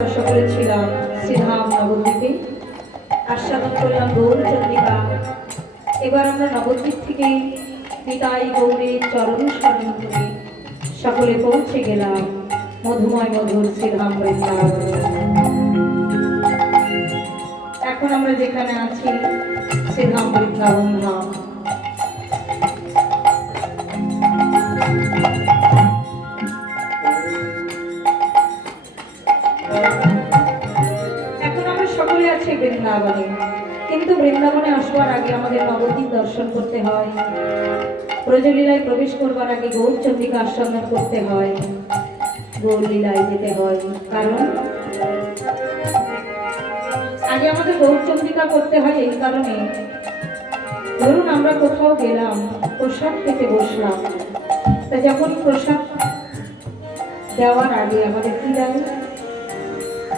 করেছিলাম শ্রীধাম নবদ্বীপে আস্বাদন করলাম গৌরচন্দ্রিকা। এবার আমরা নবদ্বীপ থেকে পিতাই গৌরের চরণ স্মরণ করে সকলে পৌঁছে গেলাম মধুময় মধুর শ্রীধাম বৃন্দাবন। এখন আমরা যেখানে আছি শ্রীধাম বৃন্দাবন ধাম। বৃন্দাবনে, কিন্তু বৃন্দাবনে আসবার আগে আমাদের নবদ্বীপ দর্শন করতে হয়, ব্রজলীলায় প্রবেশ করবার আগে গৌরচন্দ্রিকা আস্বাদন করতে হয়, গৌরলীলায় যেতে হয়। কারণ আগে আমাদের গৌরচন্দ্রিকা করতে হয় এই কারণে, ধরুন আমরা কোথাও গেলাম, প্রসাদ খেতে বসলাম, তা যখন প্রসাদ দেওয়ার আগে আমাদের কি দেয়?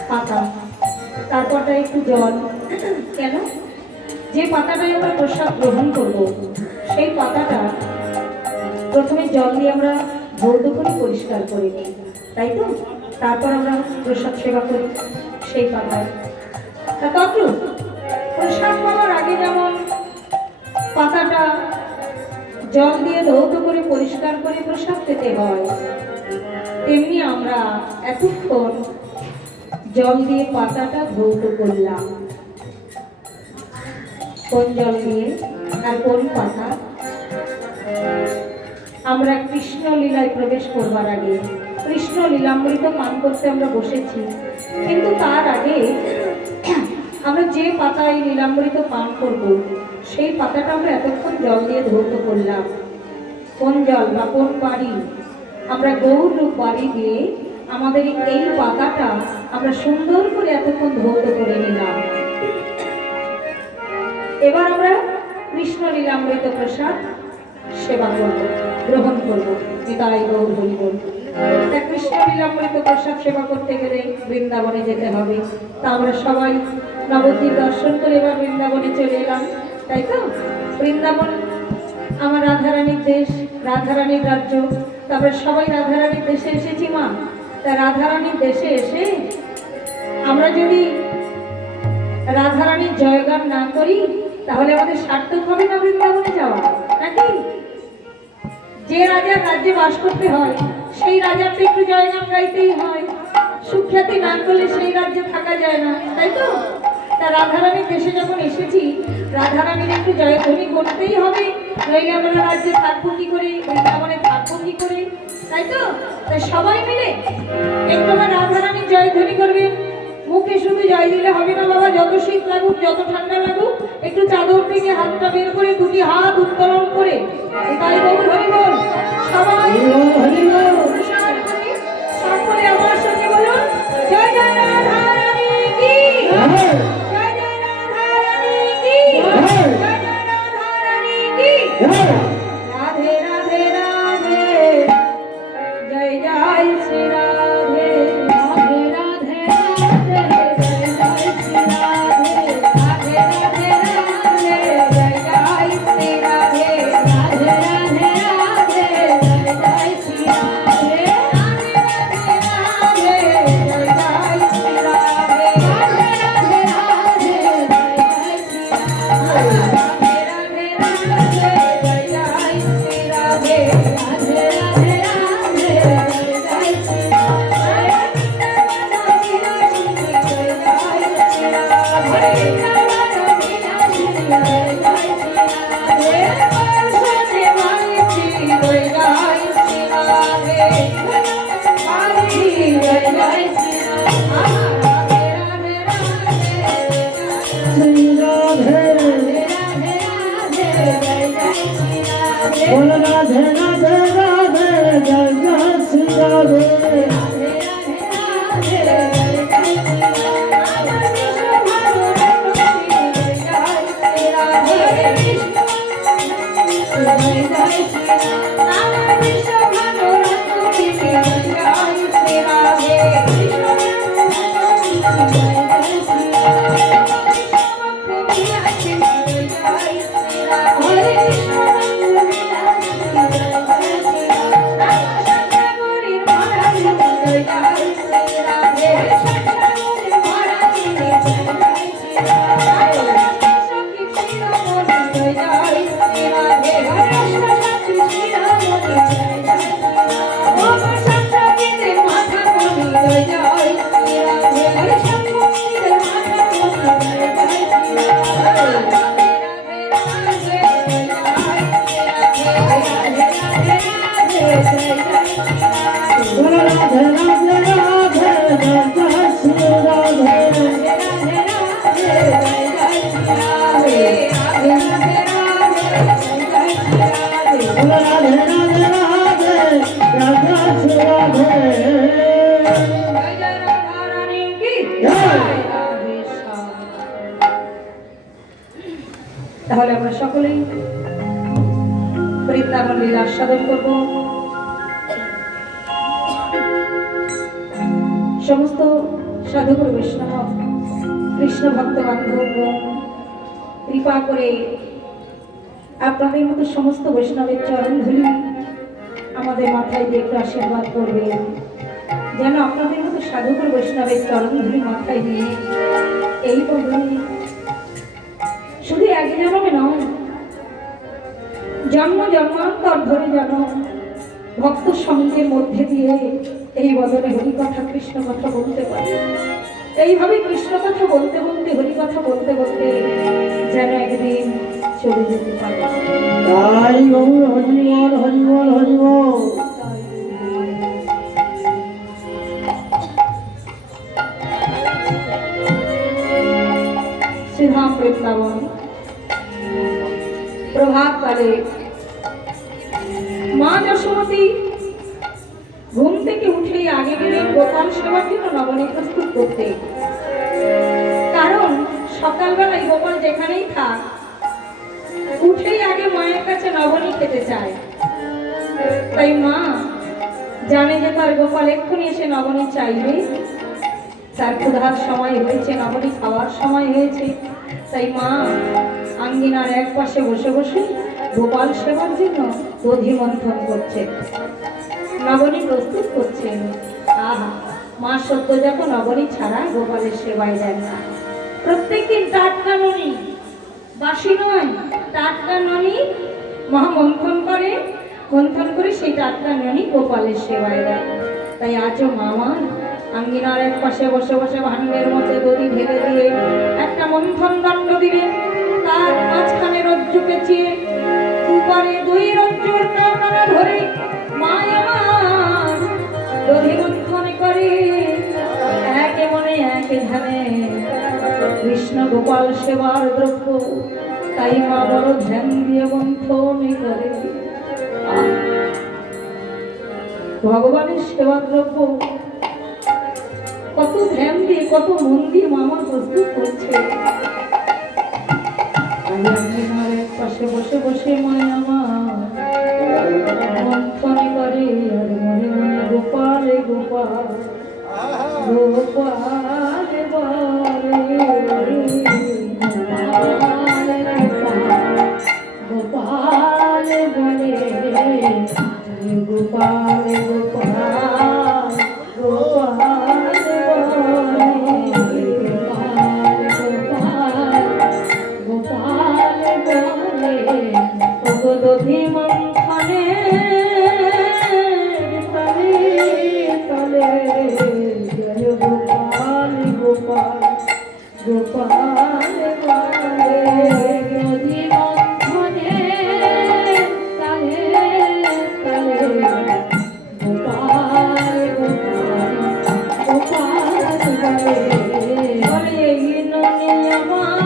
পাতা, তারপরটা একটু জল। কেন? যে পাতাটাই আমরা প্রসাদ গ্রহণ করব সেই পাতাটা প্রথমে জল দিয়ে আমরা ধৌত করে পরিষ্কার করে নিই, তাই তো? তারপর আমরা প্রসাদ সেবা করি সেই পাতায়। তখন প্রসাদ পাওয়ার আগে যেমন পাতাটা জল দিয়ে ধৌত করে পরিষ্কার করে প্রসাদ খেতে হয়, তেমনি আমরা এতক্ষণ জল দিয়ে পাতাটা ধৌত করলাম। কোন জল দিয়ে আর কোন পাতা? আমরা কৃষ্ণ লীলায় প্রবেশ করবার আগে কৃষ্ণ লীলামৃত পান করতে আমরা বসেছি, কিন্তু তার আগে আমরা যে পাতায় লীলামৃত পান করব সেই পাতাটা আমরা এতক্ষণ জল দিয়ে ধৌত করলাম। কোন জল বা কোন বাড়ি? আমরা গৌর রূপ বাড়ি দিয়ে আমাদের এই পাতাটা আমরা সুন্দর করে এতক্ষণ ধৌত করে নিলাম। এবার আমরা কৃষ্ণ লীলামৃত প্রসাদ সেবা করব, গ্রহণ করব। নিতাই গৌর হরি বল। কৃষ্ণ লীলামৃত প্রসাদ সেবা করতে গেলে বৃন্দাবনে যেতে হবে। তা আমরা সবাই নবদ্বীপ দর্শন করে এবার বৃন্দাবনে চলে এলাম, তাই তো? বৃন্দাবন আমার রাধারানীর দেশ, রাধারানীর রাজ্য। তারপরে সবাই রাধারানীর দেশে এসেছি মা। তা রাধারানীর দেশে এসে আমরা যদি রাধারানীর জয়গান না করি তাহলে আমাদের সার্থক হবে না বৃন্দাবনে যাওয়া, নাকি? যে রাজার রাজ্যে বাস করতে হয় সেই রাজার তো একটু জয়গান গাইতেই হয়। সুখ্যাতি না করলে সেই রাজ্যে থাকা যায় না, তাই তো? তা রাধারানীর দেশে যখন এসেছি, রাধারানীর একটু জয়ধ্বনি করতেই হবে, নইলে আমরা রাজ্যে থাকবো কি করে, বৃন্দাবনে থাকবো কি করে, তাই তো? তাই সবাই মিলে একটু আমার রাধারানীর জয়ধ্বনি করবেন। মুখে শুধু জয় দিলে হবে না বাবা, যত শীত লাগুক যত ঠান্ডা লাগুক একটু চাদর থেকে হাতটা বের করে দুটি হাত উত্তোলন করে তাই গৌর হরি বল। সবাই সকলে আমার সঙ্গে বলুন, জয় জয় রাধারানী কি, জয় জয় রাধারানী কি, জয় জয় রাধারানী কি। রাধে রাধে রাধে, জয় জয় শ্রী রাধে, রাধে রাধে রাধে, জয় জয় শ্রী রাধে, রাধে রাধে রাধে, জয় জয় শ্রী রাধে, রাধে রাধে রাধে, জয় জয় শ্রী রাধে, রাধে রাধে রাধে, জয় জয় শ্রী রাধে, রাধে রাধে রাধে, জয় জয় শ্রী রাধে, রাধে রাধে রাধে, জয় জয় শ্রী রাধে, রাধে রাধে রাধে, জয় জয় শ্রী राधे राधे राधे, जय जय श्री राधे, Hare শ্রী রাধে রাধে রাধে রাধে রাধা শ্রী রাধে তাহলে আমরা সকলেই বৃন্দাবন লীলা আস্বাদন করব। সমস্ত সাধুগুরু বৈষ্ণব কৃষ্ণ ভক্ত বান্ধব কৃপা করে আপনাদের মতো সমস্ত বৈষ্ণবের চরণ ধুলি আমাদের মাথায় দিয়ে একটু আশীর্বাদ করবে, যেন আপনাদের মতো সাধুগুরু বৈষ্ণবের চরণ ধুলি মাথায় দিয়ে এই বদলে শুধু এক জন্মে নয়, জন্ম জন্মান্তর ধরে যেন ভক্ত সঙ্গের মধ্যে দিয়ে এই বদলে হরি কথা কৃষ্ণ কথা বলতে পারে। এইভাবে কৃষ্ণ কথা বলতে বলতে হরি কথা বলতে বলতে যেন একদিন চলে যেতে পারে। তাই গৌর হরিবল হরিবল হরিবল। শ্রীধাম বৃন্দাবন প্রভাত কালে মা যশোমতী ঘুম থেকে উঠেই আগে গেলেন গোপাল সেবার জন্য নবনী প্রস্তুত করতে। কারণ সকালবেলায় গোপাল যেখানেই থাক উঠেই আগে মায়ের কাছে নবনী খেতে চায়। তাই মা জানে যে তার গোপাল এক্ষুনি এসে নবনী চাইবে, তার ক্ষুধার সময় হয়েছে, নবনী খাওয়ার সময় হয়েছে। তাই মা আঙ্গিনার এক পাশে বসে বসে গোপাল সেবার জন্য দধি মন্থন করছে, নবনী প্রস্তুত করছেন। আহা, মা সত্য যখন নবনী ছাড়া গোপালের সেবায় দেন না। প্রত্যেকদিন টাটকা ননি, বাসি নয়, টাটকা ননি মা মন্থন করে সেই টাটকা ননি গোপালের সেবায় দেন। তাই আজও মামার আঙ্গিনার এক পাশে বসে বসে ভাণ্ডের মধ্যে দধি ঢেলে দিয়ে একটা মন্থন দণ্ড দিবেন, তার মাঝখানে রজ্জু পেঁচিয়ে দুপারে দুই রজ্জুর কাঁটা ধরে মা আমার দধি মন্থন করে একে মনে একে ধ্যানে কৃষ্ণ গোপাল সেবার দ্রব্য। তাই মা বড় ধ্যান দিয়ে মন্থন করে। ভগবানের সেবা দ্রব্য কত ধ্যান দিয়ে কত মন দিয়ে মামা প্রস্তুত করছে। পাশে বসে বসে মায় আমার মন্থনে করে আর মনে মনে গোপাল গোপাল গোপাল গোপাল বলে গোপাল গোপাল গোপাল দধি মন্থনে তলে তলে জয় গোপাল গোপাল গোপাল দধি মন্থনে তলে তলে গোপাল গোপাল গোপাল বলে বলে গোপাল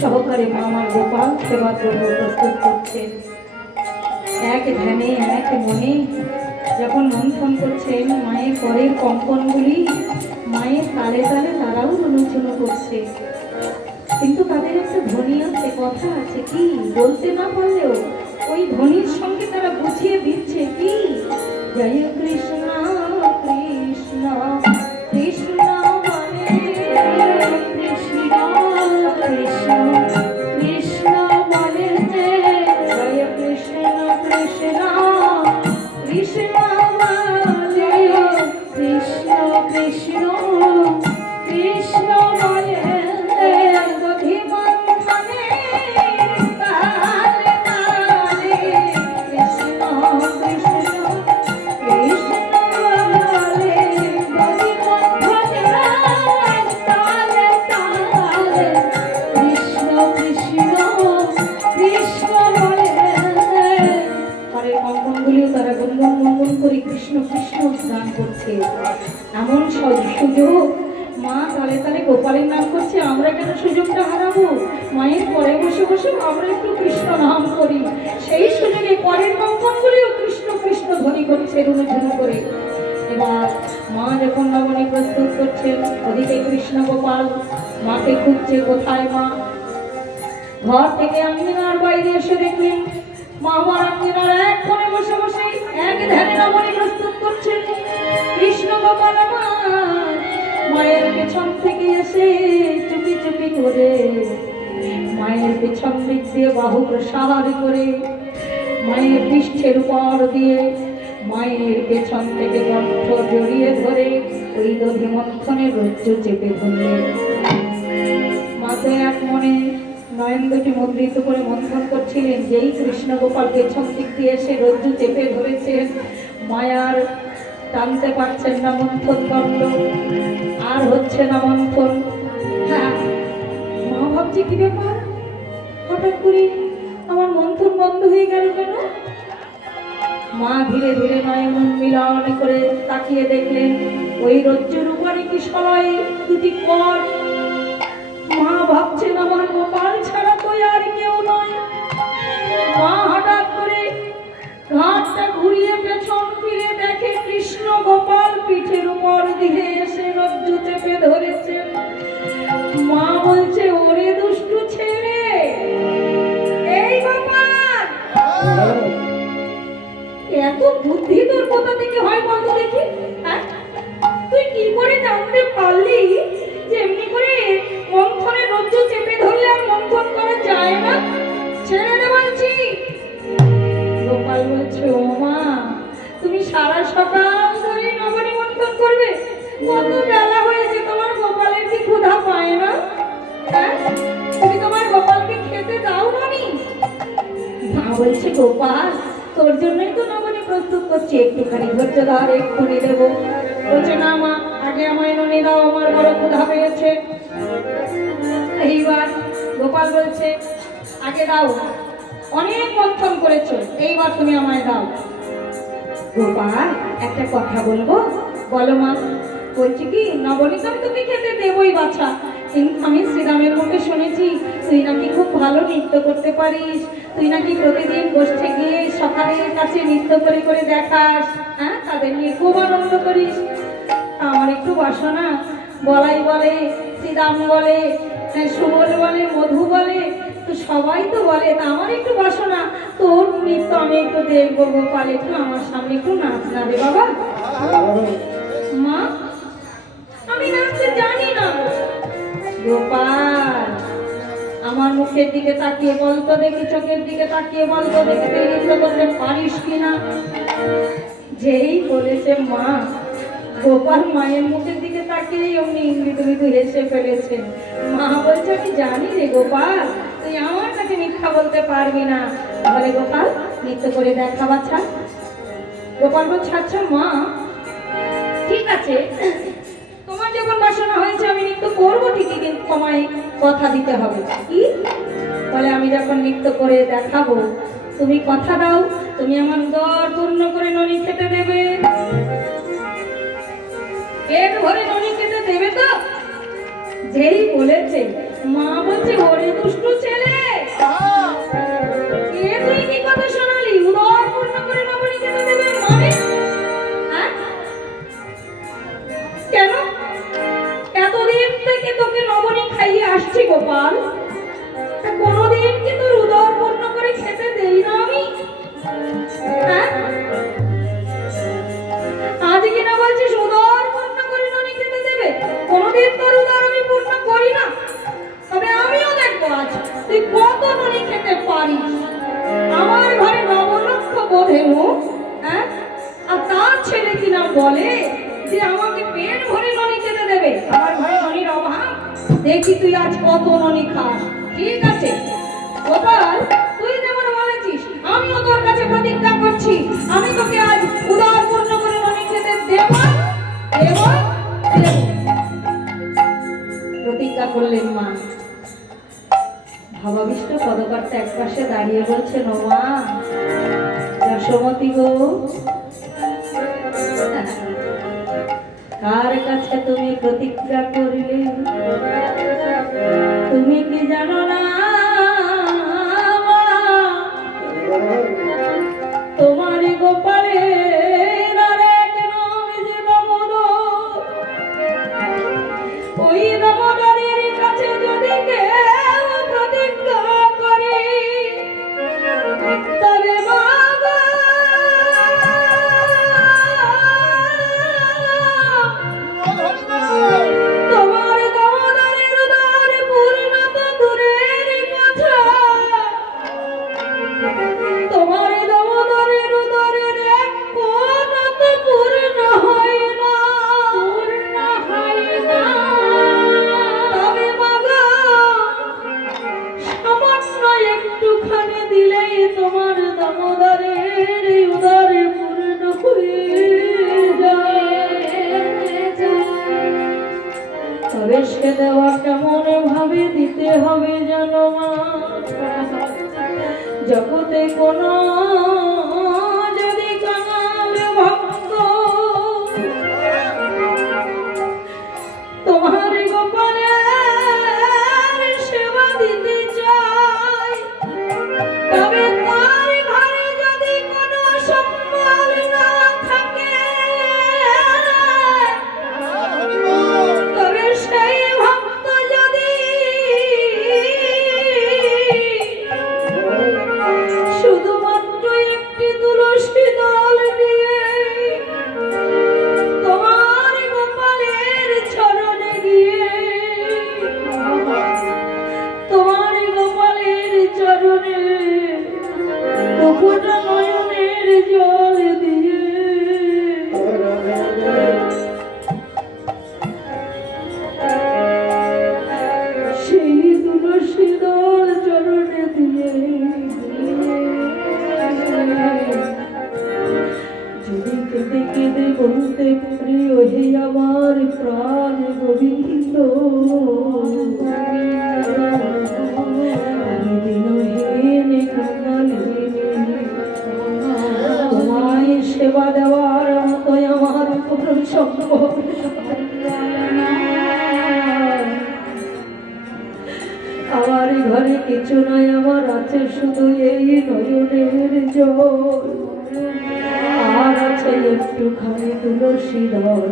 সহকারে মামার গোপাল সেবা দ্রব্য প্রস্তুত করছে। এক ধ্যানে এক মনে যখন মন্থন করছেন, মায়ের পরের কম্পনগুলি মায়ের তালে তালে তারাও অনুচরণ করছে। কি বলতে না পারলেও ওই ধ্বনির সঙ্গে তারা বুঝিয়ে দিচ্ছে কি, জয় কৃষ্ণ কৃষ্ণ কৃষ্ণ বলে, কৃষ্ণ কৃষ্ণ কৃষ্ণ বলে, জয় কৃষ্ণ কৃষ্ণ কৃষ্ণ বলে, কৃষ্ণ কৃষ্ণ কৃষ্ণ বলে, দধি বন্ধনে তালে তালে, কৃষ্ণ কৃষ্ণ কৃষ্ণ বলে, দধি বন্ধনে তালে তালে, কৃষ্ণ কৃষ্ণ কৃষ্ণ বলে। পরের কঙ্কনগুলিও তারা গুনগুন গুনগুন করে কৃষ্ণ কৃষ্ণ গান করছে। এমন সুযোগ, মা তালে তালে গোপালের নাম করছে, আমরা কেন সুযোগটা হারাবো? মায়ের পরে বসে বসে আমরা একটু কৃষ্ণ নাম করি। সেই সুযোগে পরের কঙ্কনগুলিও কৃষ্ণ কৃষ্ণ ধ্বনি করছে রুনুঝুনু করে। এবার মা যখন নবনী প্রস্তুত করছে, ওদিকে কৃষ্ণ গোপাল মাকে খুঁজছে, কোথায় মা? ঘর থেকে আঙ্গিনার বাইরে এসে দেখলেন মা আমার আঙ্গিনার এক কোণে বসে বসে এক ধ্যানে নবনী প্রস্তুত করছে। কৃষ্ণ গোপাল আমার মায়ের পেছন থেকে এসে চুপি চুপি করে মায়ের পেছন দিক দিয়ে বাহু প্রসার করে মায়ের পৃষ্ঠের উপর দিয়ে মায়ের পেছন থেকে কণ্ঠ জড়িয়ে ধরে ওই দধি মন্থনের রজ্জু চেপে ধরলেন। মা তো এক মনে নয়ন দুটি মুদ্রিত করে মন্থন করছিলেন। যেই কৃষ্ণ গোপাল পেছন দিক দিয়ে এসে রজ্জু চেপে ধরেছেন, মায়ার টানতে পারছেন না মন্থন দণ্ড, আর হচ্ছে না মন্থন। হ্যাঁ, মা ভাবছে কি ব্যাপার, হঠাৎ করে আমার মন্থন বন্ধ হয়ে গেল কেন? মা ধীরে ধীরে নয়ন মিলন করে তাকিয়ে দেখলেন ওই রজ্জুর উপরে কি সবাই দুটি কর। মা ভাবছেন আমার গোপাল ছাড়া তো আর কেউ নয়। মা হঠাৎ করে ঘাটটা ঘুরিয়ে পেছন ফিরে দেখে কৃষ্ণ গোপাল পিঠের উপর দিয়ে এসে রজ্জু চেপে ধরেছেন। মা বলছে, ওরে দুষ্টু ছেলে, এই গোপাল, এত বুদ্ধি তোর কোথা থেকে হয় বলতো দেখি? হ্যাঁ, তুই কি করে জানতে পারলি যে এমনি করে মন্থনের রজ্জু চেপে ধরলে আর মন্থন করা যায় না? ছেড়ে দে বলছি। গোপাল বলছে, ও মা, তুমি সারা সকাল ধরে নবনী মন্থন করবে? কত বেলা হয়েছে, তোমার গোপালের কি ক্ষুধা পায় না? হ্যাঁ, তুমি তোমার গোপালকে খেতে দাও না? মা বলছে, গোপাল, তোর জন্যই তো নবনী প্রস্তুত করছি, একটুখানি ধৈর্য ধর, এক্ষুনি দেবো। বলছে, না মা, আগে আমায় ননি দাও, আমার বড় ক্ষুধা পেয়েছে। এইবার গোপাল বলছে, আগে দাও, অনেক মন্থন করেছো, এইবার তুমি আমায় দাও। গোপাল, একটা কথা বলবো? বলো মা। বলছি কি, নবনী তো তুমি খেতে দেবই বাছা, কিন্তু আমি শ্রীরামের মুখে শুনেছি তুই নাকি খুব ভালো নৃত্য করতে পারিস, তুই নাকি প্রতিদিন গোষ্ঠে গিয়ে সকালের কাছে নৃত্য করে করে দেখাস, হ্যাঁ, তাদের নিয়ে খুব আনন্দ করিস। আমার একটু বাসনা, বলাই বলে, শ্রীরাম বলে, সুবল বলে, মধু বলে, তো সবাই তো বলে, তা আমার একটু বাসনা তোর নৃত্য আমি একটু দেখবো। গোপাল, একটু আমার সামনে একটু নাচ না রে বাবা। মা, আমি নাচতে জানি না। গোপাল, আমার মুখের দিকে তাকিয়ে বলতো দেখি, চোখের দিকে তাকিয়ে বলতো দেখি, তুই নৃত্য করতে পারিস কিনা? যেই বলেছে মা, গোপাল মায়ের মুখের দিকে তাকিয়ে অমনি মৃদু মৃদু হেসে ফেলেছে। মা বলছে, আমি জানি রে গোপাল, তুই আমার কাছে মিথ্যা বলতে পারবি না, তাহলে গোপাল নৃত্য করে দেখা বাছা। গোপাল বলছে, আচ্ছা মা, ঠিক আছে, তোমার যখন বাসনা হয়েছে আমি নৃত্য করবো ঠিকই, কিন্তু তোমায় কথা দিতে হবে। কি বলে? আমি যখন নৃত্য করে দেখাবো তুমি কথা দাও, তুমি আমার গড় পূর্ণ করে ননি খেতে দেবে, পেট ভরে ননি খেতে দেবে তো? যেই বলেছে, মা বলছে, ওরে দুষ্টু ছেলে, এ তুই কি কথা শোনালি? উদর পূর্ণ করে নবনী খেতে দেবে মানে? হ্যাঁ, কেন? এতদিন থেকে তোকে নবনী খাইয়ে আসছি গোপাল, কোনোদিন কি তোর উদর পারিস? আমার ঘরে নবলক্ষ বোধেনু, হ্যাঁ, আর তার ছেলে কিনা বলে যে আমাকে পেট ভরে ননি খেতে দেবে। আমার ঘরে ননির অভাব, দেখি তুই আজ কত ননি খাস। ঠিক আছে গোপাল, তুই যেমন বলেছিস আমিও তোর কাছে প্রতিজ্ঞা করছি, আমি তোকে আজ উদার পূর্ণ করে ননি খেতে দেব দেব দেব। প্রতিজ্ঞা করলেন মা। ভাবাবিষ্ট পদকর্তা এক পাশে দাঁড়িয়ে বলছেন, ও মা যশোমতী গো, কার কাছে তুমি প্রতিজ্ঞা করলে? তুমি কি জানো না তোমার গোপালের আর এক নাম যে দামোদর। ওই দামোদরের কাছে যদি কেউ প্রতিজ্ঞা করে তবে মা গো, তোমার দামোদরের উদর পূর্ণতা দূরের কথা, তোমার দামোদরের উদরের এক কোণও তো পূর্ণ হয় না, পূর্ণ হয় না। তবে মা গো, সামান্য একটুখানি দিলেই তোমার দামোদরের উদর পূর্ণ হয়ে যায়। তবে সে দেওয়া কেমন ভাবে দিতে হবে জানো মা? জগতে কোনো যদি কাঙাল ভক্ত তোমার গোপালের সেবা দিতে চায়, তবে তার ঘরে যদি কোনো সম্বল না থাকে, তবে সেই ভক্ত যদি শুধুমাত্র একটি তুলসী দল নিয়ে তোমার গোপালের চরণে গিয়ে, তোমার গোপালের চরণে দুপুরটা নয়নের জল দিয়ে সেই তুলসী দল চরণে দিয়ে যদি কেঁদে কেঁদে বলতে পারি, ওহে আমার প্রাণ গোবিন্দ, দিনহীন কাঙালিনী, তোমায় সেবা দেওয়ার মতো আমার কোনো সম্ভব না। আমার ঘরে কিছু নয়, আমার আছে শুধু এই নয়নের জল, আর আছে একটুখানি তুলসী দল।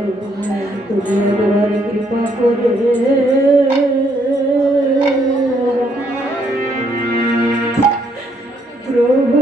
তুমি একবার কৃপা করে প্রভু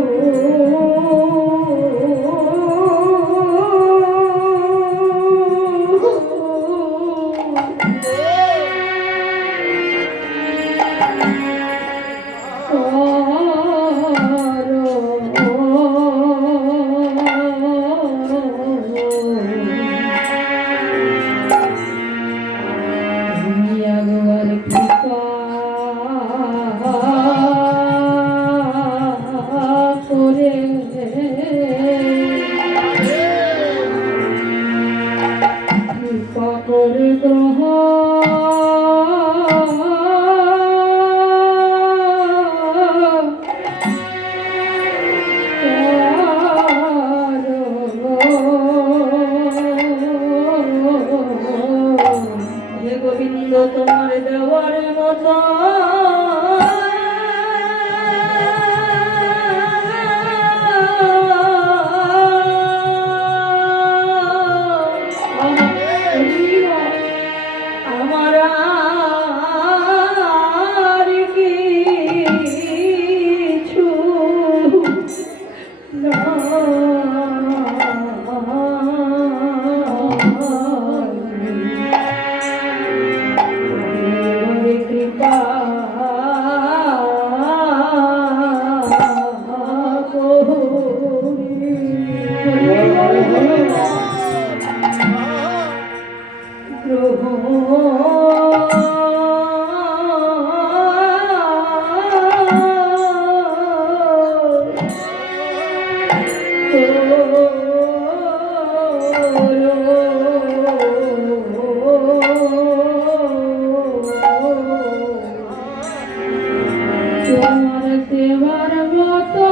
গোবিন্দ তোমার দেওয়ার মতো আমার আর কিছু না। কৃপা মতো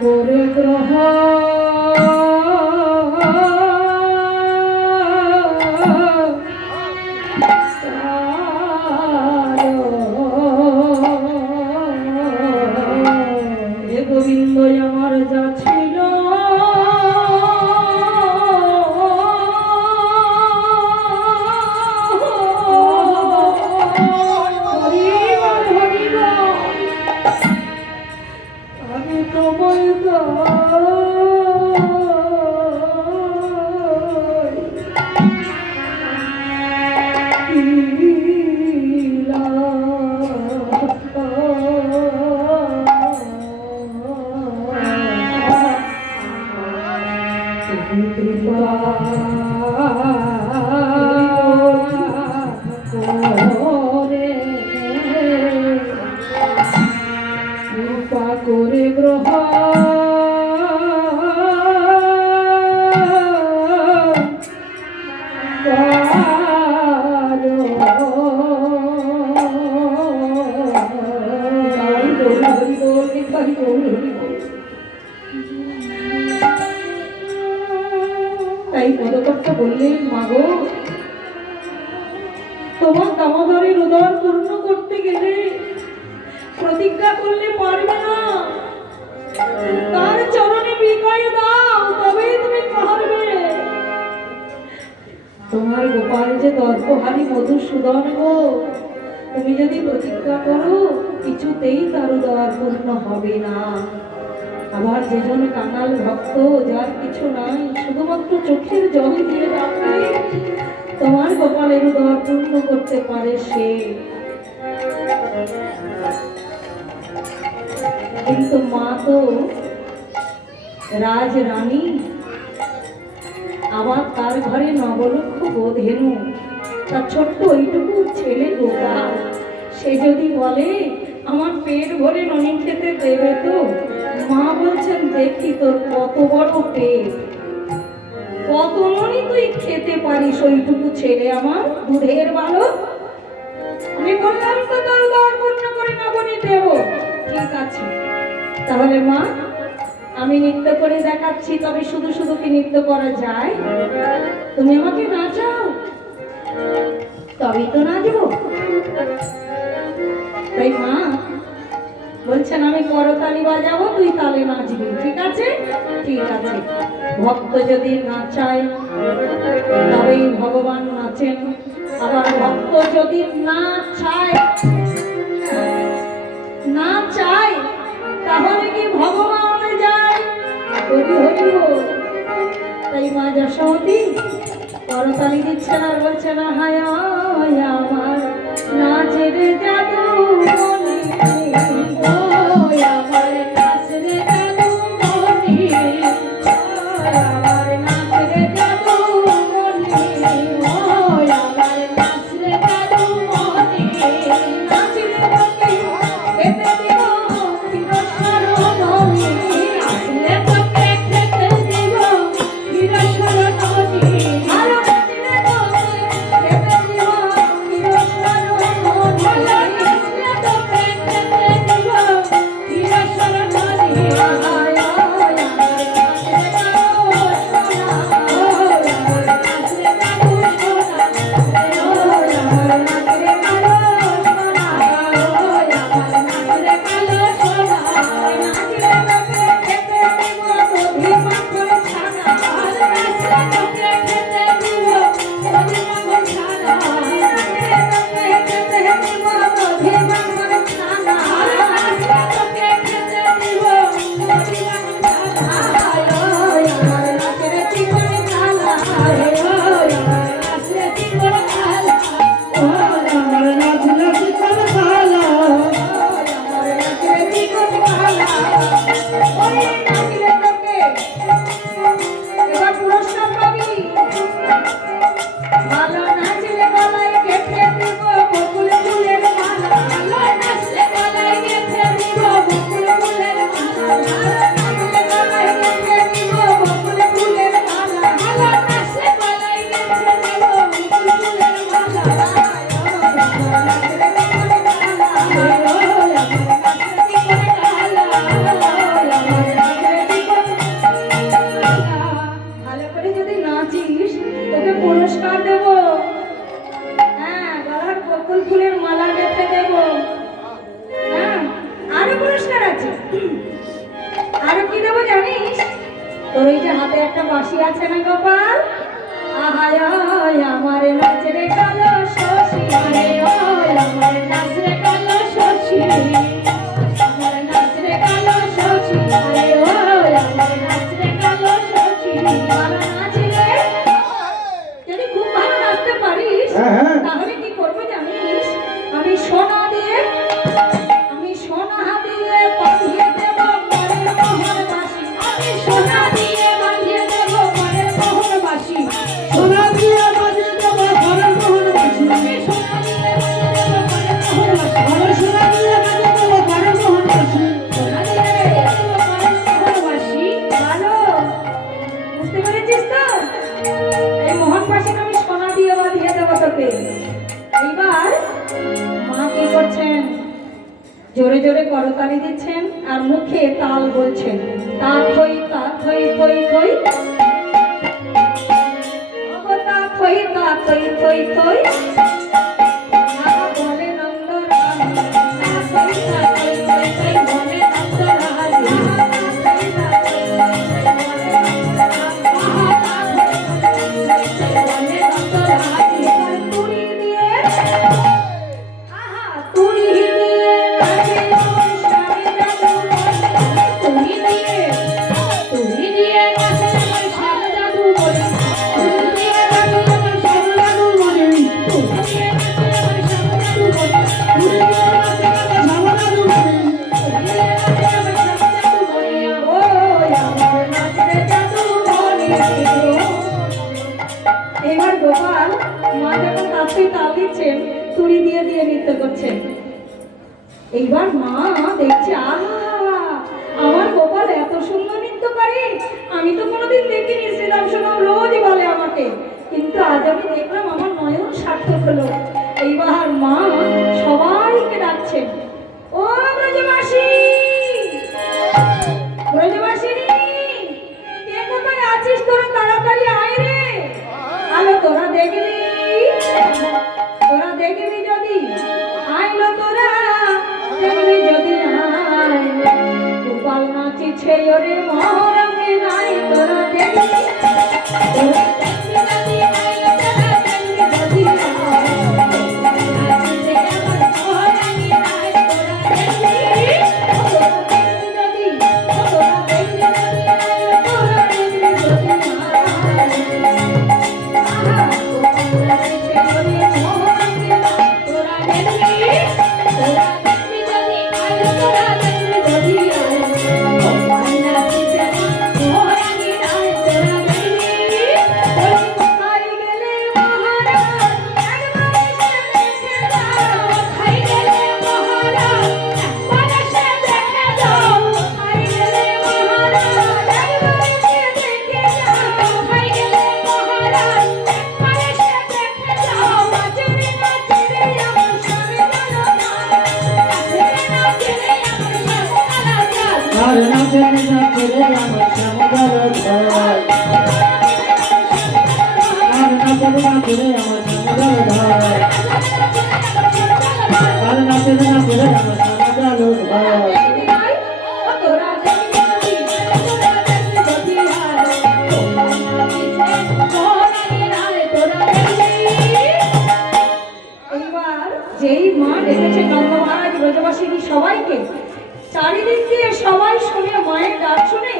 করে গ্রহ গোবিন্দ আমার যা ছিল আমি তোমায় করে গ্রহ তাই পদকর্তা বললেন, মাগো তোমার দামোদরের উদর পূর্ণ করতে গেলে প্রতিজ্ঞা করলে পারবে না, তার চরণে বিকয় দাও তবেই তুমি পারবে। তোমার গোপাল যে দর্পহারী মধুসূদন গো, তুমি যদি প্রতিজ্ঞা করো কিছুতেই তার উদর পূর্ণ হবে না। আবার যেজন কাঙাল ভক্ত যার কিছু নাই, শুধুমাত্র চোখের জল দিয়ে রাখলে তোমার গোপালের উদর পূর্ণ করতে পারে সে। কিন্তু মা তো রাজরানী, আবার তার ঘরে নবলক্ষ বোধেনু, তার ছোট্ট ওইটুকু ছেলে গোপাল, সে যদি বলে আমার পেট ভরে ননি খেতে দেবে তো? মা বলছেন, দেখি তোর কত বড় পেট, কত ননি তুই খেতে পারিস ওইটুকু ছেলে আমার দুধের বালক। আমি বললাম তো তোর উদর পূর্ণ করে নবনী দেব। ঠিক আছে, তাহলে মা আমি নৃত্য করে দেখাচ্ছি, তবে শুধু শুধু কি নৃত্য করা যায়? তুমি আমাকে নাচাও, তবেই তো নাচবো। তাই মা বলছেন আমি করতালি বাজাবো, তুই তালে নাচবি। ঠিক আছে, ঠিক আছে। ভক্ত যদি নাচায় তবেই ভগবান নাচেন, আবার ভক্ত যদি না চায় তাহলে কি ভগবান যায়? হরি হরি বল। তাই মা যশোমতী করতালি দিচ্ছেন আর বলছেন, হায় আমার নাচের জাদু মনি, আমার নাচের জাদু মনি, আমার নাচের জাদু মনি, আমার নাচের জাদু মনি, নাচলে তোকে খেতে দিব ক্ষীরসার ননি, আসলে তোকে খেতে দিব ক্ষীরসার ননি, আরো নাচলে তোকে খেতে দিব ক্ষীরসার ননি। নাচিস তোকে পুরস্কার দেব। হ্যাঁ, গলার বকুল ফুলের মালা গেঁথে দেব। হ্যাঁ, আরো পুরস্কার আছে। আরো কি দেবো জানিস? তোর ওই যে হাতে একটা বাঁশি আছে না গোপাল, আহায় আমার নাচরে কালো শশী, আরে ওই আমার নাচরে কালো শশী, আমার নাচরে কালো শশী, আরে ওই আমার নাচরে কালো শশী। ভালো নাচলে, যদি খুব ভালো নাচতে পারিস তাহলে কি করবো জানিস? আমি সোনা দিয়ে বাঁধিয়ে দেব মনের মোহর বাঁশি, আমি সোনা দিয়ে বাঁধিয়ে দেব মনের মোহর বাঁশি, সোনা দিয়ে বাজিয়ে দেব ঘরের মোহন বাসি, আমি সোনা দিয়ে বাঁধিয়ে দেব মনের মোহর বাঁশি, ঘরে সোনা দিয়ে বাজিয়ে দেব ঘরের মোহন বাসি। সোনা দিয়ে বাঁধিয়ে দেব মনের মোহর বাঁশি। ভালো বুঝতে পেরেছিস তো? এই মোহন বাঁশিটা আমি সোনা দিয়ে বাঁধিয়ে দেব তোকে। এইবার মা কি করছেন? জোরে জোরে করতালি দিচ্ছেন আর মুখে তাল বলছেন, তা থই তা থই থই থই, তা থই তা থই থই থই, আহা বলে নন্দ রাম, তা থই তা থই থই থই, বলে নন্দ রাম, আহা তা থই তা থই থই থই, বলে নন্দ রাম, আহা তা থই তা থই থই থই, বলে নন্দ রাম। এবার তুড়ি দিয়ে, আহা তুড়ি দিয়ে নাচে আমার স্বামী দাদু, তুড়ি দিয়ে নাচে আমার স্বামী দাদু বলে, তুড়ি দিয়ে নাচে আমার স্বামী দাদু বলে, তুড়ি দিয়ে নাচে আমার স্বামী দাদু বলে, তুড়ি দিয়ে নাচে আমার স্বামী দাদু বলে, তুড়ি দিয়ে নাচে আমার স্বামী দাদু বলে, ও আমার নাচে দাদু বলে। এবার গোপাল মা যখন তাতে তাল দিচ্ছেন, তুড়ি দিয়ে দিয়ে নৃত্য করছেন। এইবার মা দেখছে, আহা আমার গোপাল এত সুন্দর নৃত্য পারে, আমি তো কোনোদিন দেখিনি। শ্রীরাম সোনাম রোজ বলে আমাকে, কিন্তু আজ আমি দেখলাম, আমার নয়ন সার্থক হলো। এইবার মা সবাইকে ডাকছেন, ও ব্রজবাসী, ব্রজবাসিনী, কে কোথায় আছিস? তোরা তাড়াতাড়ি আয় রে। আলো তোরা দেখলি, তোরা দেখবি যদি আইলো, তোরা দেখবি যদি আয়, গোপাল নাচিছে ওরে মহরঙ্গে নাই, তোরা দেখবি, তোরা দেখবি যদি আইলো, তোরা দেখবি যদি আয়, নাচিছে আমার মহরঙ্গে নাই, তোরা দেখবি, তোরা দেখবি যদি, তোরা দেখবি যদি আইলো, তোরা দেখবি যদি আয়। আর নাচে নাচে রে আমার শ্যামদার ঘর, আর নাচে নাচে রে আমার শ্যামদার ঘর, আর নাচে নাচে রে আমার শ্যামদার ঘর। যেই মা ডেকেছে নন্দ মহারাজ ব্রজবাসিনী সবাইকে, চারিদিক দিয়ে সবাই শুনে মায়ের ডাক শুনে,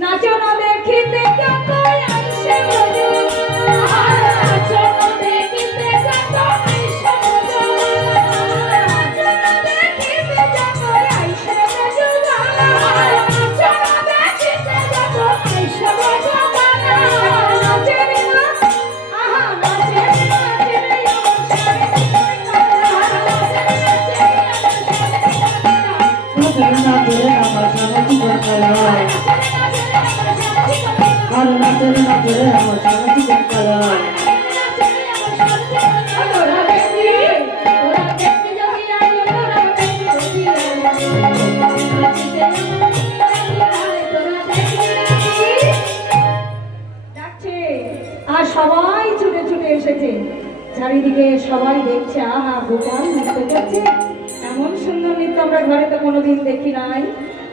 নাচো না দেখিতে কত আইসে ব্রজ, নাচো না দেখিতে কত আইসে ব্রজ, নাচো না দেখিতে কত আইসে ব্রজ, নাচো না দেখিতে কত আইসে ব্রজ, নাচে রে মা, আহা নাচে রে, নাচে রে আমার স্বামী, নাচে রে আমার স্বামী কলায়, আর নাচে রে আমার স্বামী কলায়। ডাকছে আর সবাই ছুটে ছুটে এসেছে, চারিদিকে সবাই দেখছে আহা গোপাল নৃত্য করছে, এমন সুন্দর নৃত্য আমরা ঘরে তো কোনোদিন দেখি নাই।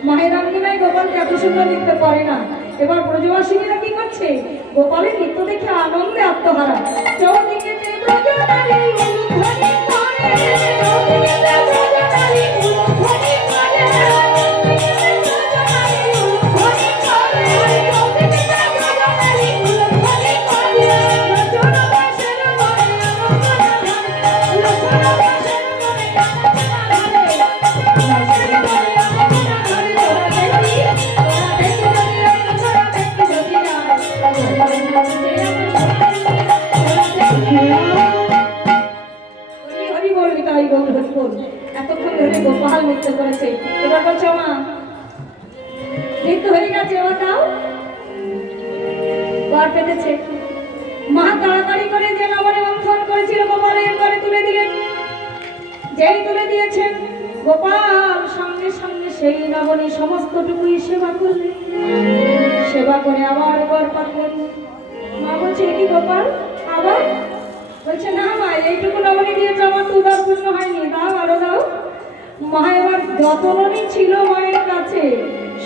মায়ের আঙ্গিনায় গোপালকে এত সুন্দর নৃত্য করে না। এবার ব্রজবাসিনীরা কি করছে, গোপালের নৃত্য দেখে আনন্দে আত্মহারা। চৌদিকেতে ব্রজনারী উলুধ্বনি করে, চৌদিকেতে ব্রজনারী উলুধ্বনি করে, চৌদিকেতে ব্রজনারী উলুধ্বনি করে, চৌদিকেতে ব্রজনারী উলুধ্বনি করে। লোচন বাসের মনে আনন্দ ধারে, লোচন বাসের মনে আনন্দ ধারে। এতক্ষণ ধরে গোপাল নৃত্য করেছে, এবার বলছো মা নৃত্য হয়ে গেছে, এবার দাও। বার পেতেছে, মা তাড়াতাড়ি করে যে নবরে মন্থন করেছিল গোপালের ঘরে তুলে দিলেন। যেই তুলে দিয়েছেন, গোপাল সঙ্গে সঙ্গে সেই নবনী সমস্তটুকুই সেবা করলেন। সেবা করে আবার ঘর পাতলেন। মা বলছে কি গোপাল আবার? বলছে না মা, এইটুকু নবনী দিয়েছে, আমার তো উদার পূর্ণ হয়নি, দাও আরো দাও। মা এবার যত নবনী ছিল মায়ের কাছে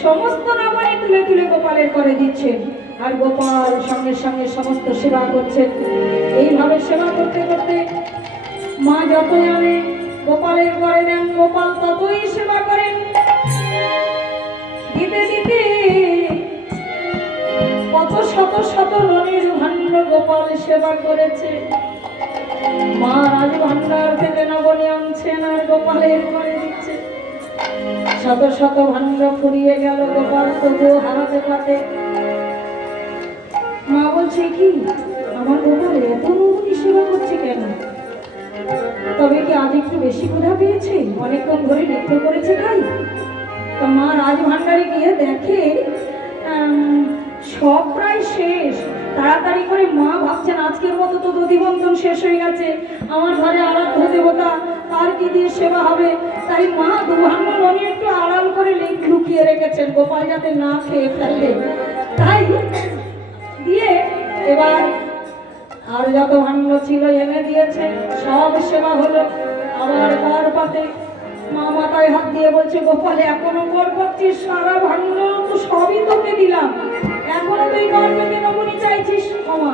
সমস্ত নবনী তুলে তুলে গোপালের করে দিচ্ছেন, আর গোপাল সঙ্গে সঙ্গে সমস্ত সেবা করছেন। এইভাবে সেবা করতে করতে মা যত জানে গোপালের করে দেন, গোপাল ততই সেবা করেন। দিতে দিতে কত শত শত নদীর ভাণ্ড গোপাল সেবা করেছে। মা রাজভান্ডার থেকে নবনী আনছেন আর গোপালের করে দিচ্ছে। শত শত ভাণ্ড ফুরিয়ে গেল, গোপাল তবুও হারাতে পারে। মা বলছে কি আমার গোপাল এত নবনী সেবা করছে কেন? তবে কি আজ একটু বেশি ক্ষুধা পেয়েছে, অনেকক্ষণ ধরে নৃত্য করেছে তাই? তো মা রাজভান্ডারে গিয়ে দেখে সব প্রায় শেষ। তাড়াতাড়ি করে মা ভাবছেন আজকের মতো তো দধিবন্ধন শেষ হয়ে গেছে, আমার ঘরে আরাধ্য দেবতা, তার কি দিয়ে সেবা হবে? তাই মা দুভাণ্ড ননি একটু আড়াল করে লুকিয়ে রেখেছেন, গোপাল যাতে না খেয়ে ফেলে। তাই দিয়ে এবার আর যত ভাণ্ড ছিল এনে দিয়েছে, সব সেবা হলো। আবার তার পাতে মা মাথায় হাত দিয়ে বলছে গোপাল এখনো কর করছিস? সারা ভাণ্ড তো সবই তোকে দিলাম, এখনো তুই কর পেতে নবনী চাইছিস? মা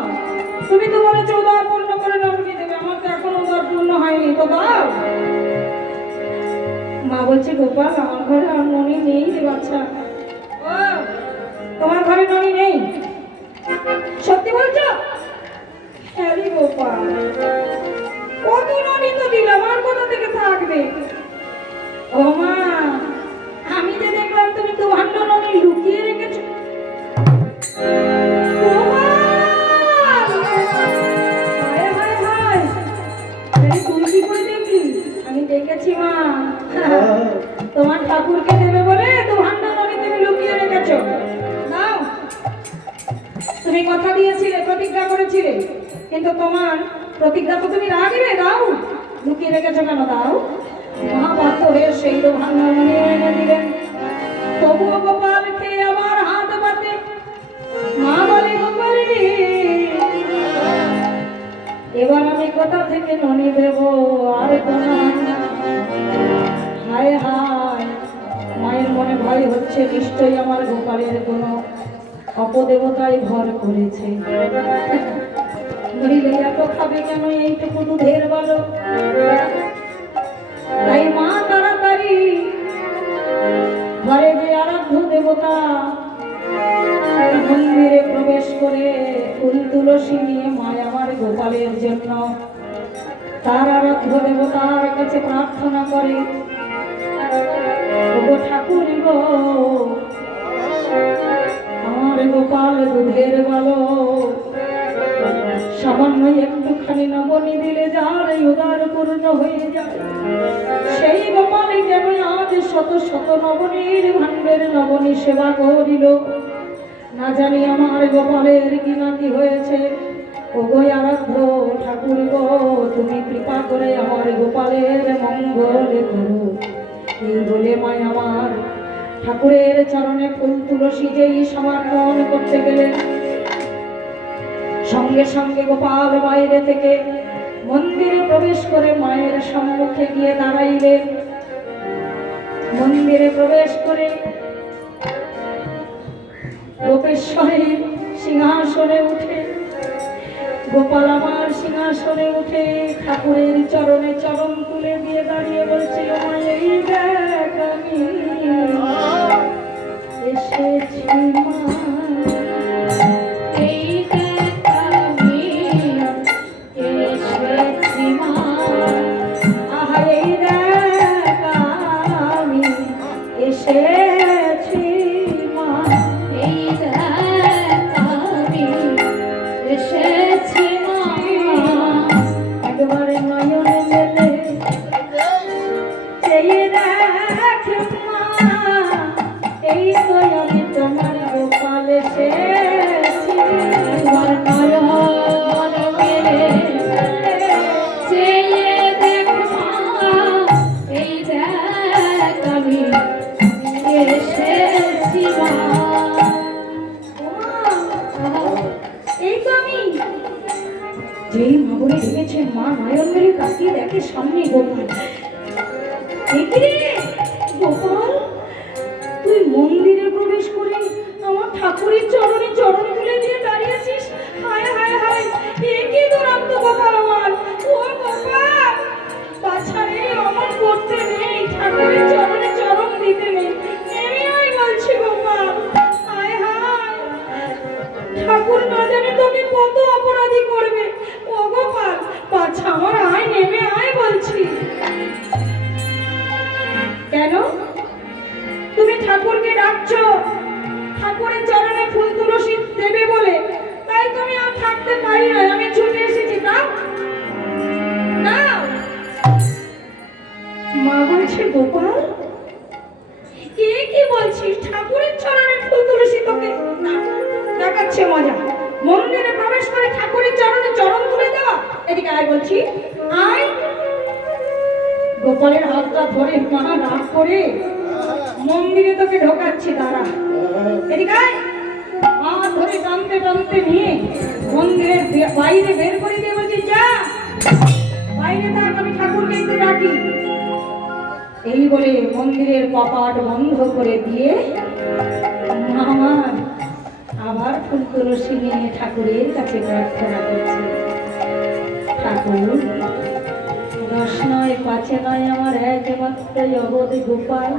তুমি তো বলেছো উদার পূর্ণ করে নবনী দেবে, আমার তো এখনো উদার পূর্ণ হয়নি, তো দাও। মা বলছে গোপাল আমার ঘরে আর ননি নেই রে বাচ্চা। ও তোমার ঘরে ননি নেই? সত্যি বলছো? হ্যাঁ রে গোপাল, কত ননি তো দিলাম, আর কোথা থেকে থাকবে? ও মা আমি যে দেখলাম তুমি তো ভাণ্ড ননি লুকিয়ে রেখেছো। তুই কি করে দেখলি? আমি দেখেছি মা, তোমার ঠাকুরকে দেবে বলে তো ভাণ্ড ননি তুমি লুকিয়ে রেখেছো। নাও, তুমি কথা দিয়েছিলে, প্রতিজ্ঞা করেছিলে, কিন্তু তোমার প্রতিজ্ঞা তো তুমি রাখবে, দাও। লুকিয়ে রেখেছো কেন? দাও। মহাবাক্য হয়ে সেই তো ভাণ্ড ননি এনে দিলেন। তবুও গোপাল খেয়ে আবার হাত পাতে। মা বলে গোপাল রে এবার আমি কোথা থেকে ননি দেব, আর তো নাই। হায় হায়, মায়ের মনে ভয় হচ্ছে নিশ্চয়ই আমার গোপালের কোনো অপদেবতায় ভর করেছে, নইলে এত খাবে কেন এইটুকু দুধের বালক। তাই মা তাড়াতাড়ি ঘরে যে আরাধ্য দেবতা মন্দিরে প্রবেশ করে ফুল তুলসী নিয়ে মা আমার গোপালের জন্য তার আরাধ্য দেবতার কাছে প্রার্থনা করে, ওগো ঠাকুর গো আমার গোপাল দুধের বালক, সামান্য একটুখানি নবনী দিলে যার উদার পূর্ণ হয়ে যায়, সেই গোপালে কেন আজ শত শত নবনীর ভাণ্ডের নবনী সেবা করিল। না জানি আমার গোপালের কি নাকি হয়েছে। ওগো আরাধ্য ঠাকুর গো, তুমি কৃপা করে আমার গোপালের মঙ্গল করো। এই বলে মায় আমার ঠাকুরের চরণে ফুল তুলসী যেই সমর্পণ করতে গেলেন, সঙ্গে সঙ্গে গোপাল বাইরে থেকে মন্দিরে প্রবেশ করে মায়ের সম্মুখে গিয়ে দাঁড়াইলেন। মন্দিরে প্রবেশ করে গোপেশ্বরের সিংহাসনে উঠে, গোপাল আমার সিংহাসনে উঠে ঠাকুরের চরণে চরণ তুলে দিয়ে দাঁড়িয়ে বলছিল, মায়ের দেখ আমি এসেছি মা, এই দেখ আমি এসেছি মা, আহা এই দেখ আমি এসেছি মা, এই দেখ আমি এসেছি মা। একবারে নয়ন মেলে চেয়ে দেখ মা, এই তো আমি তোমার গোপাল এসেছি। তোমার নয়ন মেলে চেয়ে দেখ মা, এই দেখ আমি এসেছি মা। এই তো আমি। যেই মা বলে ডেকেছে, মা নয়ন মেলে তাকিয়ে দেখে সামনে গোপাল। গোপাল, তুই মন্দিরে প্রবেশ করে আমার ঠাকুরের চরণে চরণ তুলে দিয়ে দাঁড়িয়েছিস। হায় হায় হায়, এ কি দুরন্ত গোপাল আমার। ও গোপাল, বাছারে অমন করতে নেই, ঠাকুরের চরণে চরণ দিতে নেই, নেমে আয় বলছি গোপাল। হায় হায়, ঠাকুর না জানে তোকে কত অপরাধী করবে। ও গোপাল, বাছা আমার, আয় নেমে আয় বলছি। কেন তুমি ঠাকুরকে ডাকছো? ঠাকুরের চরণে ফুল তুলসী দেবে বলে, তাই তুমি আর থাকতে পারি না, আমি ছুটে এসেছি। দাও না। মা বলছে, গোপাল কে কি বলছিস? ঠাকুরের চরণে ফুল তুলসী তোকে দেখাচ্ছে মজা? মন্দিরে প্রবেশ করে ঠাকুরের চরণে চরণ তুলে দেওয়া? এদিকে আয় বলছি, আয়। গোপালের হাতটা ধরে মা রাগ করে মন্দিরে তোকে ঢোকাচ্ছি, দাঁড়া। এদিকে আয়। হাত ধরে টানতে টানতে নিয়ে মন্দিরের বাইরে বের করে দিয়ে বলছি, যা বাইরে থাক, আমি ঠাকুরকে একটু ডাকি। এই বলে মন্দিরের কপাট বন্ধ করে দিয়ে মা আবার ফুল তুলসী নিয়ে ঠাকুরের কাছে প্রার্থনা করছে, ঠাকুর 10 নয় 5 নয়, আমার একমাত্র অবধি গোপাল,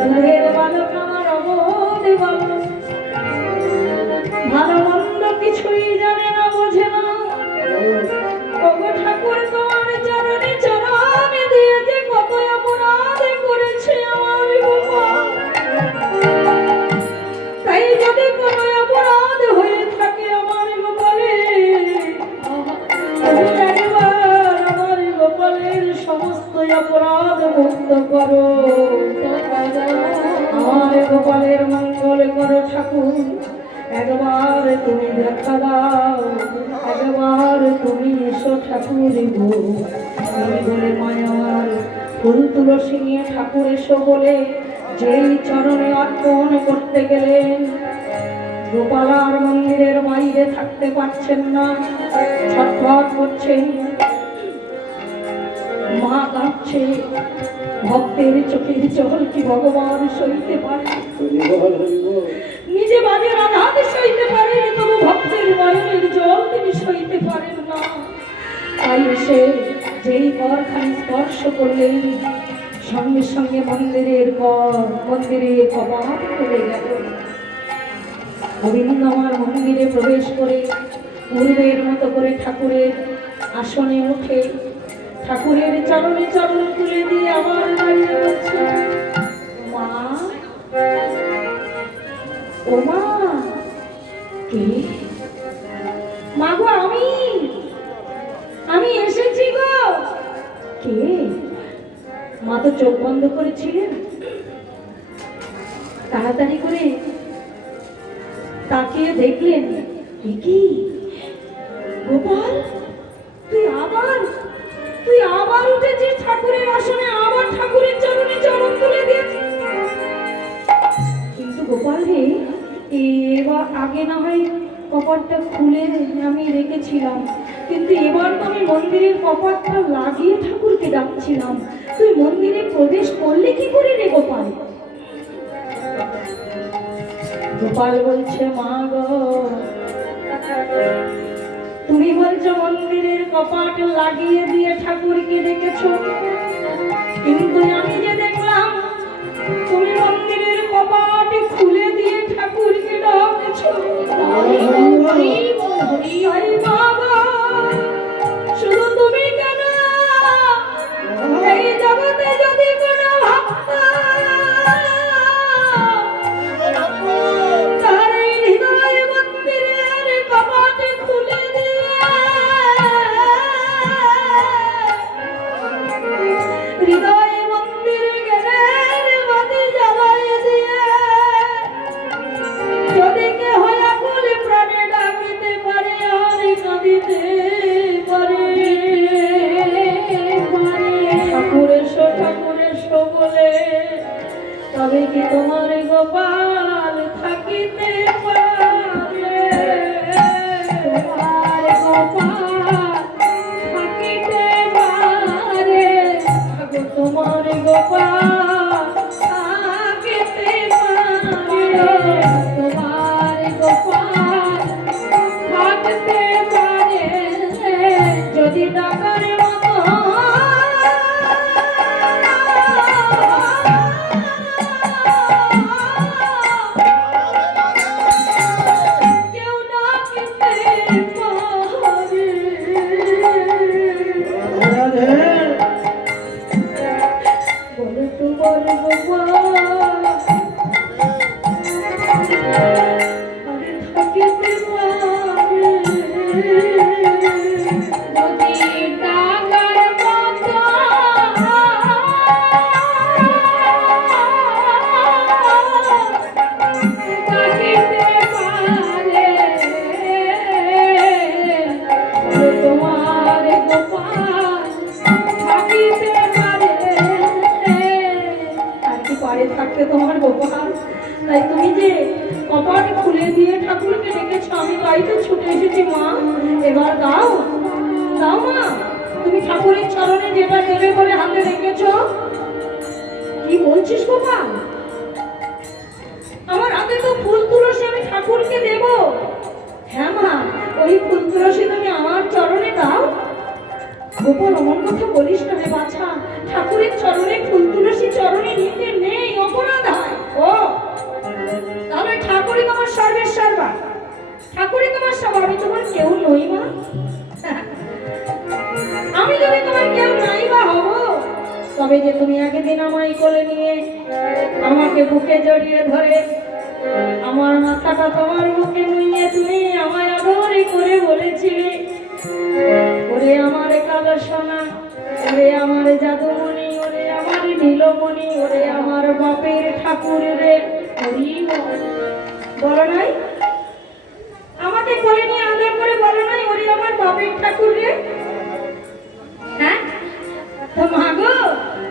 দুধের বালক আমার অবধি বালক, ভালো মন্দ কিছুই জানে না, বোঝে না। ওগো ঠাকুর, তোমার চরণে চরণ দিয়ে যে কত অপরাধ করেছে আমার গোপাল, তাই যদি কোনো অপরাধ হয়ে থাকে আমার গোপালে, তুমি একবার আমার গোপালের সমস্ত অপরাধ মুক্ত করো, আমার গোপালের মঙ্গল করো ঠাকুর। একবার তুমি দেখা দাও, একবার তুমি এসো ঠাকুর গো। এই বলে মায়ার ফুল তুলসী নিয়ে ঠাকুর এসো বলে যেই চরণে অর্পণ করতে গেলেন, গোপাল আর মন্দিরের বাইরে থাকতে পারছেন না, ছটফট করছেন। মা কাঁদছে, ভক্তের চোখের জল কি ভগবান সইতে পারে? নিজে বাজের আঘাত সইতে পারেন, তবু ভক্তের নয়নের জল তিনি সইতে পারেন না। তাই এসে যেই করখানি স্পর্শ করলেন, সঙ্গে সঙ্গে মন্দিরের কপাট খুলে গেল। গোবিন্দ আমার মন্দিরে প্রবেশ করে পূর্বের মতো করে ঠাকুরের আসনে উঠে ঠাকুরের চরণে চরণ তুলে দিয়ে আমার দাঁড়িয়ে বলছে, মা, ও মা। কে? মা গো, আমি এসেছি গো। কে? মা তো চোখ বন্ধ করেছিলেন, তাড়াতাড়ি করে তাকিয়ে দেখলেন, কি গোপাল, তুই আবার উঠেছিস ঠাকুরের আসনে, আবার ঠাকুরের চরণে চরণ তুলে দিয়েছিস। কিন্তু গোপাল রে, এবার আগে না হয় কপাটটা খুলে আমি রেখেছিলাম, কিন্তু এবার তো আমি মন্দিরের কপাটটা লাগিয়ে ঠাকুরকে ডাকছিলাম। তুই মন্দিরে প্রবেশ করলে কি করে রে গোপাল? গোপাল বলছে, মা গো, তুমি বলছো মন্দিরের কপাট লাগিয়ে দিয়ে ঠাকুরকে ডেকেছো, কিন্তু আমি যে দেখলাম তুমি মন্দিরের কপাট খুলে দিয়ে ঠাকুরকে ডাকছো। আরে বাবা, শুধু তুমি কেন, এই জগতে যদি কোনো ভক্ত তার এই হৃদয় মন্দিরের কপাট খুলে দিয়ে হৃদয় মন্দিরে গেলেন বাতি জ্বালাই দিয়ে যদি কেহ আকুল প্রাণে ডাকিতে পারে আর কাঁদিতে পারে, ঠাকুর এসো বলে তবে কি তোমার গোপাল থাকিতে পারে? তোমার গোপাল থাকিতে পারে, তোমার গোপাল থাকিতে পারে, তোমার গোপাল থাকতে পারে যদি ডাকার মতো কেউ ডাকিতে পারে। বলে তোমার গোপাল আরে থাকিতে পারে যদি ডাকার মতো থাকিতে পারে, তোমার গোপাল থাকিতে পারে। আর কি পারে থাকতে তোমার গোপাল? তাই তুমি যে কপাট খুলে দিয়ে ঠাকুরকে ডেকেছো, আমি বাড়িতে ছুটে এসেছি। মা, এবার দাও দাও মা, তুমি ঠাকুরের চরণে যেটা দেবে বলে হাতে রেখেছো। কি বলছিস গোপাল? আমার হাতে তো ফুল তুলসী, আমি ঠাকুরকে দেব। হ্যাঁ মা, ওই ফুল তুলসী তুমি আমার চরণে দাও। গোপাল, অমন কথা বলিস না রে বাছা, ঠাকুরের চরণে ফুল তুলসী চরণে নিতে নেই, অপরাধ হয়। ও তাহলে ঠাকুরই তোমার সর্বের সর্বা, ঠাকুরই তোমার সব, আমি তোমার কেউ নই মা। আমি যদি তোমার কেউ নাই বা হব, তবে যে তুমি একদিন আমায় কোলে নিয়ে আমাকে বুকে জড়িয়ে ধরে আমার মাথাটা তোমার বুকে নুইয়ে তুমি আমায় আদরে করে বলেছিলে, ওরে আমার কালো সোনা, ওরে আমার জাদুমণি, ওরে আমার নীলমণি, ওরে আমার বাপের ঠাকুর রে। বলো নাই? আমাকে কোলে নিয়ে আদর করে বলো নাই, ওরে আমার বাপের ঠাকুর রে? হ্যাঁ, তো মা গো,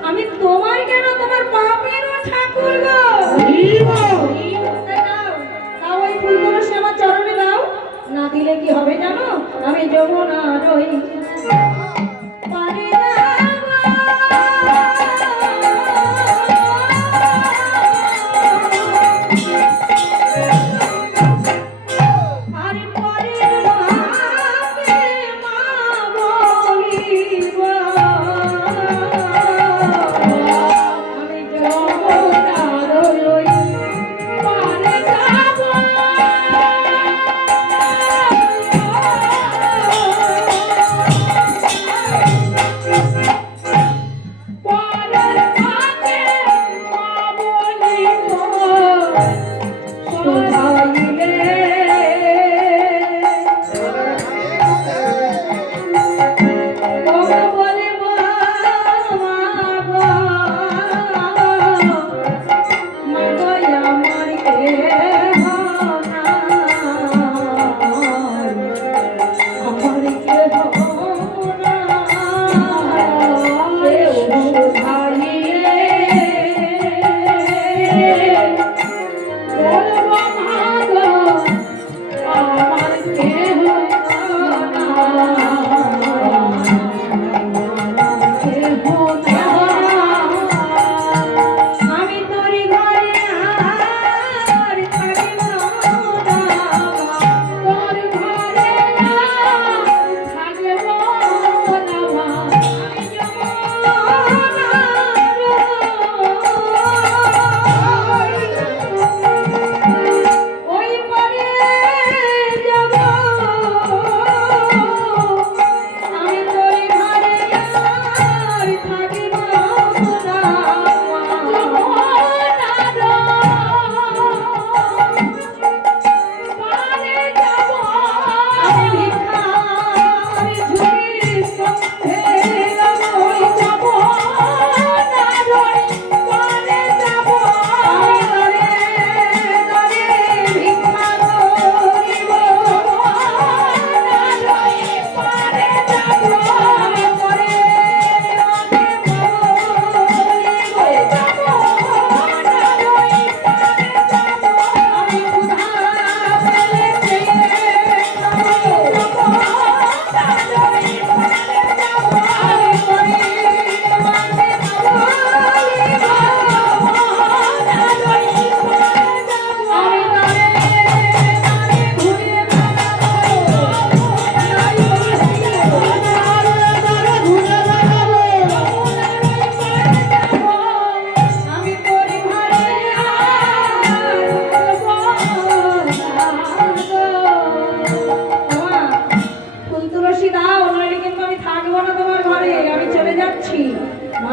আমি তোমার কেন, তোমার বাপেরও ঠাকুর গো। দাও ওই ফুলগুলো সে আমার চরণে দাও। না দিলে কি হবে জানো? আমি যমুনা রই পারে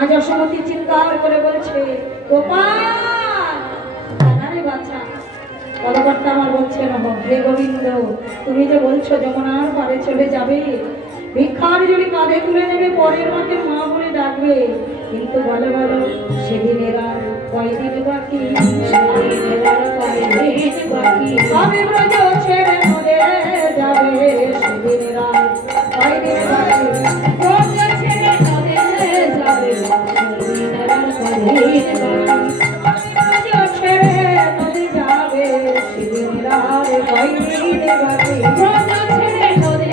মা যশোমতী চিৎকার করে বলছে, গোপাল আরে বাচ্চা। পদকর্তা আমার বলছে, হে গোবিন্দ, তুমি যে বলছো যমুনার পারে চলে যাবে, ভিক্ষার যদি কাঁধে তুলে নেবে, পরের মাকে মা বলে ডাকবে, কিন্তু বলো বলো সেদিনের আর কয়দিন বাকি, সেদিনের আর কয়দিন বাকি, আমি ব্রজ ছেড়ে মরে যাবে, সেদিনের আর কয়দিন বাকি, ব্রজ ছেড়ে মরে যাবে, সেদিনের আর কয়দিন বাকি, আমি ব্রজ ছেড়ে মরে যাবে, সেদিনের আর কয়দিন বাকি, ব্রজ ছেড়ে মরে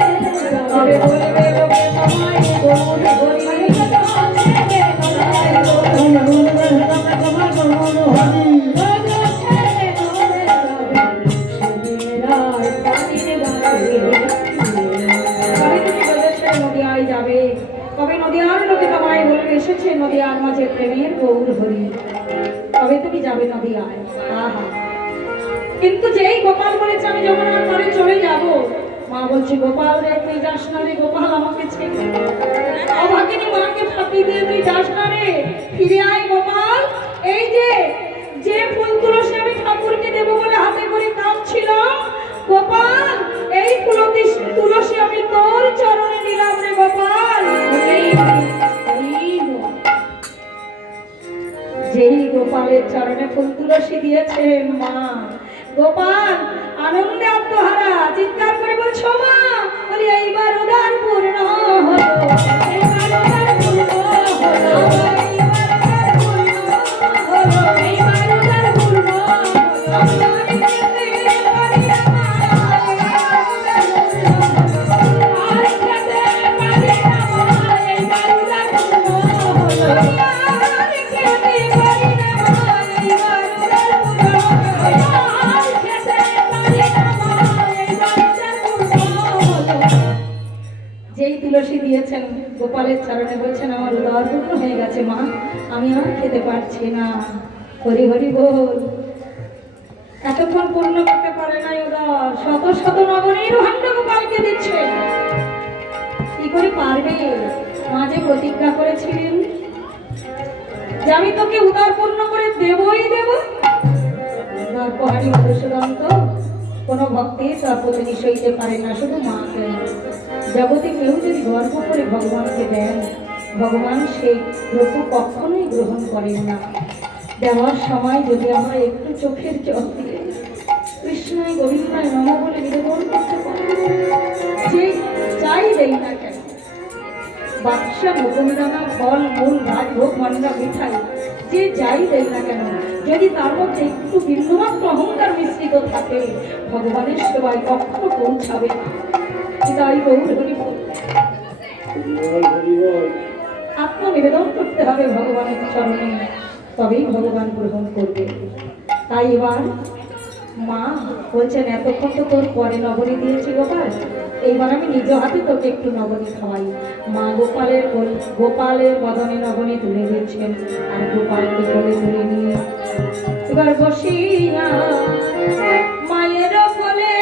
যাবে, বলবে লোকে তোমায় গৌর হরি, কবে নদিয়ার লোকে তোমায় বলবে এসেছে নদিয়ার মাঝে প্রেমের গৌর হরি, কবে তুমি যাবে নদিয়ায়। আহা, কিন্তু যেই গোপাল বলেছে আমি যমুনার পারে চলে যাব, মা বলছে গোপাল রে তুই যাস না রে, গোপাল আমাকে ছেড়ে অভাগিনী মাকে ফাঁকি দিয়ে তুই যাস না রে, ফিরে আয় গোপাল। এই যে যে ফুল তুলসী আমি ঠাকুরকে দেবো বলে হাতে করে কাঁদছিলাম, গোপাল এই তুলসী আমি তোর চরণে দিলাম রে গোপাল। যেই গোপালের চরণে ফুল তুলসী দিয়েছেন মা, গোপাল আনন্দে আত্মহারা চিৎকার করে বলছো, মা বলি এইবার উদার পূর্ণ হলো, এইবার উদার পূর্ণ হলো, এইবার উদার পূর্ণ হলো, যেই তুলসী দিয়েছেন গোপালের চরণে বলছেন আমার উদর পূর্ণ হয়ে গেছে মা, আমি আর খেতে পারছি না, হরি হরি বল। এতক্ষণ পূর্ণ করতে পারে নাই উদর, শত শত নগরীর ভাণ্ড গোপালকে দিচ্ছে, কি করে পারবে? মা যে প্রতিজ্ঞা করেছিলেন যে আমি তোকে উদর পূর্ণ করে দেবই দেব। নরপহারী মধুসূদন তো কোনো ভক্তি তার প্রতি সইতে পারে না, শুধু মাকে। জগতে কেউ যদি গর্ব করে ভগবানকে দেন, ভগবান সেই দ্রব্য কখনোই গ্রহণ করেন না। দেওয়ার সময় যদি আমরা একটু চোখের জল দিয়ে কৃষ্ণায় গোবিন্দায় নম বলে নিবেদন করতে পারি, যে চাই দেই না কেন, বাদশা মুকুন্দানা ফল মূল ভাত ভোগ মান্না মিঠাই যে যাই দেই না কেন, যদি তার মধ্যে একটু বিন্দুমাত্র অহংকার মিশ্রিত থাকে, ভগবানের সেবায় কখনো পৌঁছাবে না। তাই গৌর হরি বল, আত্মনিবেদন করতে হবে ভগবানের চরণে, তবেই ভগবান গ্রহণ করবে। তাই এবার মা বলছেন এতক্ষণ তো তোর পরে নবনী দিয়েছি গোপাল, এইবার আমি নিজ হাতে তোকে একটু নবনী খাওয়াই। মা গোপালের বদনে নবনী তুলে দিচ্ছেন, আর গোপালকে কোলে তুলে নিয়ে এবার বসিয়া মায়ের কোলে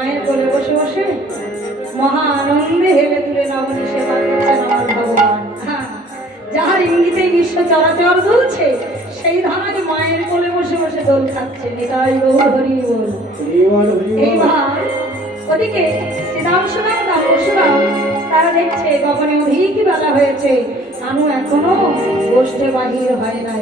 মায়ের কোলে বসে বসে মহা আনন্দে হেলে তুলে নবনী সেবা করছেন আমার ভগবান। হ্যাঁ, যার ইঙ্গিতে বিশ্ব চরাচর দুলছে সেই ধারাজ মায়ের কোলে বসে বসে দোল খাচ্ছে। নিতাই গৌর হরি বল। এইবার ওদিকে শ্রীরাম সুরাম না পরশুরাম তারা দেখছে গগনে অধিক বেলা হয়েছে, আনু এখনো গোষ্ঠে বাহির হয় নাই।